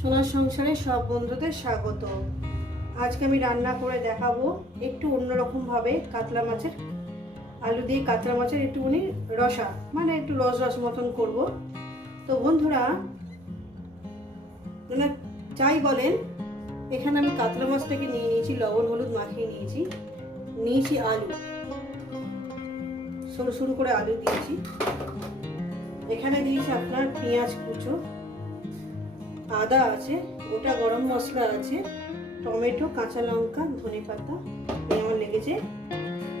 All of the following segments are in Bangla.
সোনার সংসারে সব বন্ধুদের স্বাগত। আজকে আমি রান্না করে দেখাবো একটু অন্যরকমভাবে কাতলা মাছের আলু দিয়ে কাতলা মাছের একটুখানি রসা মানে একটু রস রস মতন করব। তো বন্ধুরা মানে যাই বলেন, এখানে আমি কাতলা মাছটাকে নিয়ে নিয়েছি, লবণ, হলুদ মাখিয়ে নিয়েছি নিয়েছি আলু। সরু সরু করে আলু দিয়েছি। এখানে দিয়েছি আপনার পেঁয়াজ কুচো। আদা আছে, গোটা গরম মশলা আছে, টমেটো, কাঁচা লঙ্কা, ধনে পাতা, এই আমার লেগেছে।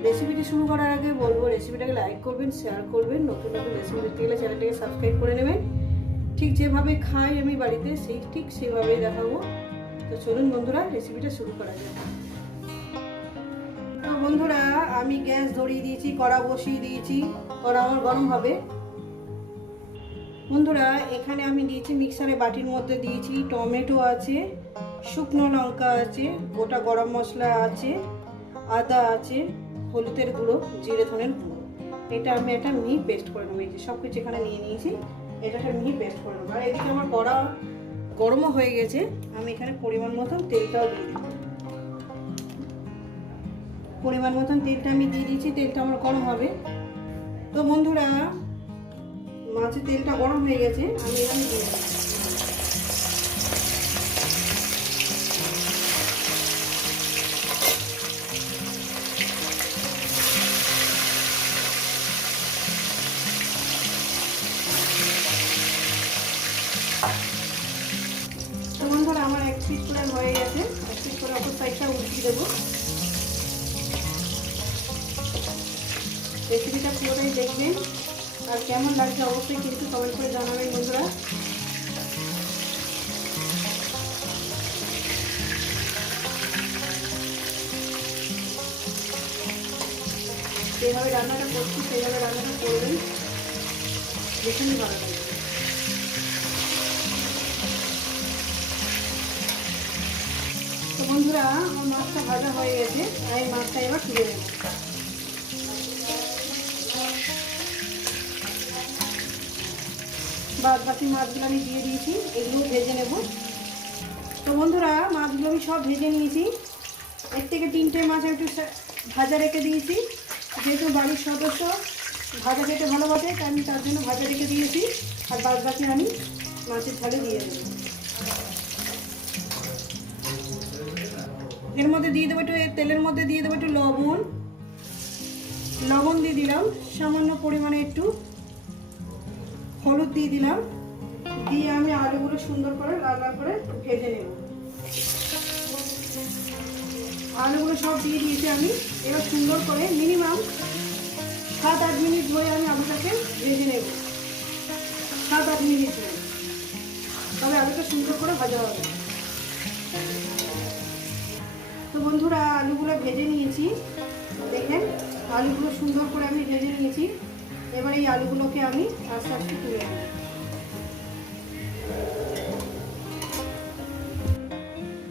রেসিপিটি শুরু করার আগে বলব রেসিপিটাকে লাইক করবেন শেয়ার করবেন, নতুন নতুন রেসিপি দেখতে গেলে চ্যানেলটাকে সাবস্ক্রাইব করে নেবেন। ঠিক যেভাবে খাই আমি বাড়িতে, সেই ঠিক সেভাবেই দেখাবো। তো চলুন বন্ধুরা রেসিপিটা শুরু করা যাক। তো বন্ধুরা, আমি গ্যাস ধরিয়ে দিয়েছি, কড়া বসিয়ে দিয়েছি, কড়া আমার গরম হবে। বন্ধুরা, এখানে আমি দিয়েছি মিক্সারে বাটির মধ্যে দিয়েছি টমেটো আছে, শুকনো লঙ্কা আছে, গোটা গরম মশলা আছে, আদা আছে, হলুদের গুঁড়ো, জিরে ধনের গুঁড়ো। এটা আমি একটা মিহি পেস্ট করে নেব, এই সব কিছু এখানে নিয়ে নিয়েছি, এটা একটা মিহি পেস্ট করে নেব। আর এদিকে আমার কড়া গরমও হয়ে গেছে, আমি এখানে পরিমাণ মতন তেলটাও দিয়ে দেবো। পরিমাণ মতন তেলটা আমি দিয়ে দিয়েছি, তেলটা আমার গরম হবে। তো বন্ধুরা মাছের তেলটা গরম হয়ে গেছে, আমি এখানে দিয়ে বন্ধুরা, আমার এক হয়ে গেছে। এক উঠিয়ে দেবো। রেসিপিটা দেখবেন। আর কেমন লাগছে অবশ্যই কিন্তু কমেন্ট করে জানাবেন বন্ধুরা। যেভাবে রান্নাটা করছি সেইভাবে রান্নাটা করবেন। ভীষণই ভালো তো বন্ধুরা, আমার মাছটা ভাজা হয়ে গেছে, আর এই মাছটা এবার তুলে নেব। বাদ বাকি মাছগুলো আমি দিয়ে দিয়েছি, এগুলো ভেজে নেব। তো বন্ধুরা, মাছগুলো আমি সব ভেজে নিয়েছি। এর থেকে তিনটে মাছ একটু ভাজা রেখে দিয়েছি। যেহেতু বাড়ির সদস্য, ভাজা খেতে ভালোবাসে, তাই আমি তার জন্য ভাজা রেখে দিয়েছি। আর বাদ বাকি আমি মাছের ঝালে দিয়ে দেবো। এর মধ্যে দিয়ে দেবো একটু তেলের মধ্যে দিয়ে দেবো একটু লবণ। লবণ দিয়ে দিলাম, সামান্য পরিমাণে একটু। হলুদ দিয়ে দিলাম। দিয়ে আমি আলুগুলো সুন্দর করে লাল করে ভেজে নেব। আলুগুলো সব দিয়ে দিয়েছি আমি। এবার সুন্দর করে মিনিমাম সাত আট মিনিট ধরে আমি আলুটাকে ভেজে নেব। সাত আট মিনিট ধরে। তবে আলুটা সুন্দর করে ভাজা হবে। তো বন্ধুরা, আলুগুলো ভেজে নিয়েছি। দেখেন, আলুগুলো সুন্দর করে আমি ভেজে নিয়েছি। এবার এই আলুগুলোকে আমি আস্তে আস্তে তুলে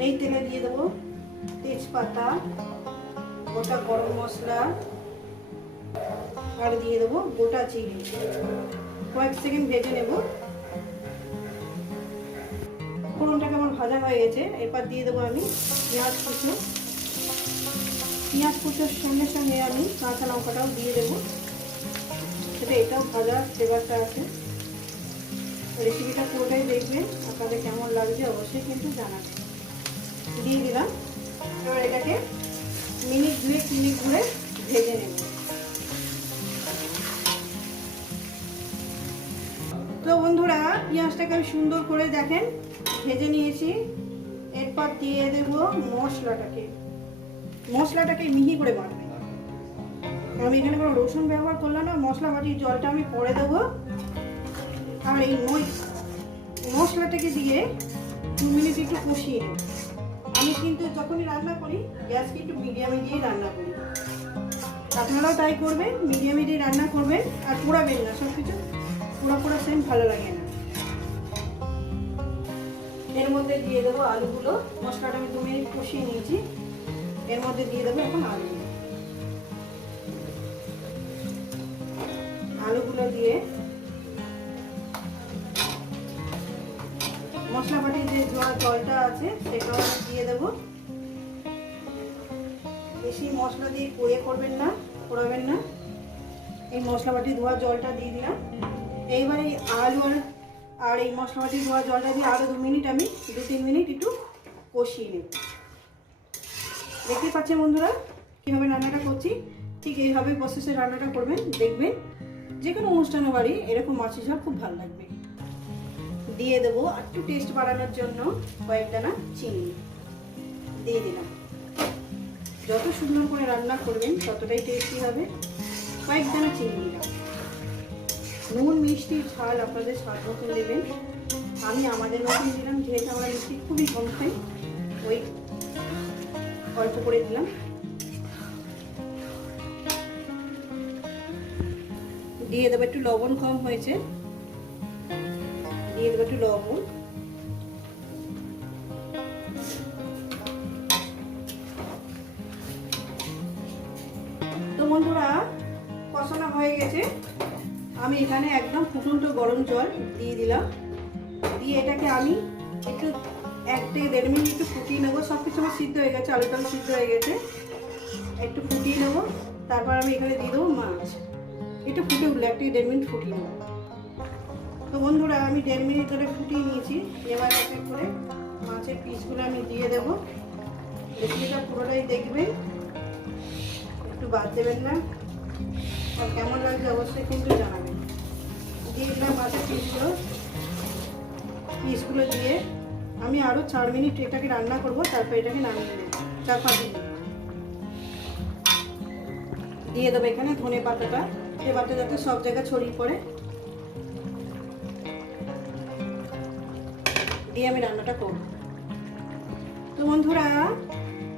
এই তেলে দিয়ে দেবো তেজপাতা, গোটা গরম মশলা, আর দিয়ে দেবো গোটা চিনি। কয়েক সেকেন্ড ভেজে নেব। ফোড়নটাকে কেমন ভাজা হয়ে গেছে এবার দিয়ে দেবো আমি পেঁয়াজ কুচো। পেঁয়াজ কুচোর সঙ্গে সঙ্গে আমি কাঁচা লঙ্কাটাও দিয়ে দেবো। সেটা এটাও ভাজা ফ্লেভারটা আছে। রেসিপিটা পুরোটাই দেখবেন, আপনাদের কেমন লাগছে অবশ্যই কিন্তু জানাবেন। দিয়ে দিলাম। এবার এটাকে মিনিট দুয়ে মিনিট ঘুরে ভেজে নেব। তো বন্ধুরা, পেঁয়াজটাকে আমি সুন্দর করে দেখেন, ভেজে নিয়েছি। এরপর দিয়ে দেব মশলাটাকে। মশলাটাকে মিহি করে বাটবে আমি এখানে কোনো রসুন ব্যবহার করলাম না মশলা বাটির জলটা আমি পরে দেবো। আর এই মশলাটাকে দিয়ে দু মিনিট একটু কষিয়ে আমি কিন্তু যখনই রান্না করি, গ্যাসকে একটু মিডিয়ামে দিয়ে রান্না করি। আপনারাও তাই করবেন, মিডিয়ামে দিয়ে রান্না করবেন, আর পোড়াবেন না সব কিছু পোড়া পোড়া সেম ভালো লাগে না। এর মধ্যে দিয়ে দেবো আলুগুলো, মশলাটা আমি দু মিনিট কষিয়ে নিয়েছি। এর মধ্যে দিয়ে দেবো এখন আলু। আলুগুলো দিয়ে মশলা বাটি যে জলটা আছে, সেটাও আমি দিয়ে দেবো। বেশি মশলা দিয়ে কয়ে করবেন না করাবেন না। এই মশলা বাটি ধোয়া জলটা দিয়ে দিলাম। এইবার এই আলু আর আর এই মশলা বাটি ধোয়া জলটা দিয়ে আরও দু মিনিট আমি দু তিন মিনিট একটু কষিয়ে নেব। দেখতে পাচ্ছেন বন্ধুরা, কীভাবে রান্নাটা করছি? ঠিক এইভাবে প্রসেসে রান্নাটা করবেন, দেখবেন। যে কোনো অনুষ্ঠানের বাড়ি এরকম মাছের ঝাল খুব ভালো লাগবে। দিয়ে দেবো একটু টেস্ট বাড়ানোর জন্য কয়েকদানা চিনি। দিয়ে দিলাম। যত সুন্দর করে রান্না করবেন, ততটাই টেস্টি হবে। কয়েকদানা চিনি দিলাম। নুন, মিষ্টি, ঝাল আপনাদের স্বাদ দেবেন। আমি আমাদের মতন দিলাম, যেহেতু আমরা মিষ্টি খুবই কম খাই ওই অল্প করে দিলাম। দিয়ে দেবো একটু লবণ কম হয়েছে। দিয়ে দেবো একটু লবণ। তো বন্ধুরা হয়ে গেছে। আমি এখানে একদম ফুটন্ত গরম জল দিয়ে দিলাম। দিয়ে এটাকে আমি একটু এক থেকে দেড় মিনিট একটু ফুটিয়ে নেব। সব কিছু আমার সিদ্ধ হয়ে গেছে, আলুটাও সিদ্ধ হয়ে গেছে। একটু ফুটিয়ে নেব। তারপর আমি এখানে দিয়ে দেবো মাছ। একটু ফুটে উঠলে এক থেকে দেড় মিনিট ফুটিয়ে নেব তো বন্ধুরা, আমি দেড় মিনিট ধরে ফুটিয়ে নিয়েছি। এবার এক এক করে মাছের পিসগুলো আমি দিয়ে দেবো। রেসিপিটা পুরোটাই দেখবেন একটু বাদ দেবেন না। আর কেমন লাগছে অবশ্যই কিন্তু জানাবেন। দিয়ে দিলাম মাছের পিসগুলো। পিসগুলো দিয়ে আমি আরও চার মিনিট এটাকে রান্না করব, তারপর এটাকে নামিয়ে নেব। চার পাঁচ মিনিট। দিয়ে দেবো এখানে ধনে পাতাটা। এবারটা যাতে সব জায়গায় ছড়িয়ে পড়ে। দিয়ে আমি রান্নাটা করব। তো বন্ধুরা,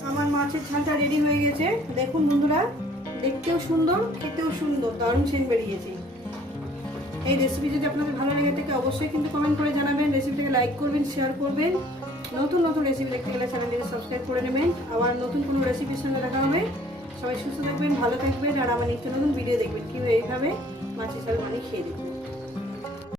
আমার মাছের ঝালটা রেডি হয়ে গেছে। দেখুন বন্ধুরা, দেখতেও সুন্দর, খেতেও সুন্দর, দারুণ সেন বেরিয়েছে। এই রেসিপি যদি আপনাদের ভালো লেগে থাকে, অবশ্যই কিন্তু কমেন্ট করে জানাবেন। রেসিপিটাকে লাইক করবেন শেয়ার করবেন। নতুন নতুন রেসিপি দেখতে গেলে চ্যানেলটিকে সাবস্ক্রাইব করে নেবেন। আবার নতুন কোনো রেসিপির সঙ্গে দেখা হবে। সবাই সুস্থ থাকবেন, ভালো থাকবেন, আর আমার নিত্য নতুন ভিডিও দেখবেন। কীভাবে এইভাবে মাছের ঝাল মানে খেয়ে দেখবেন।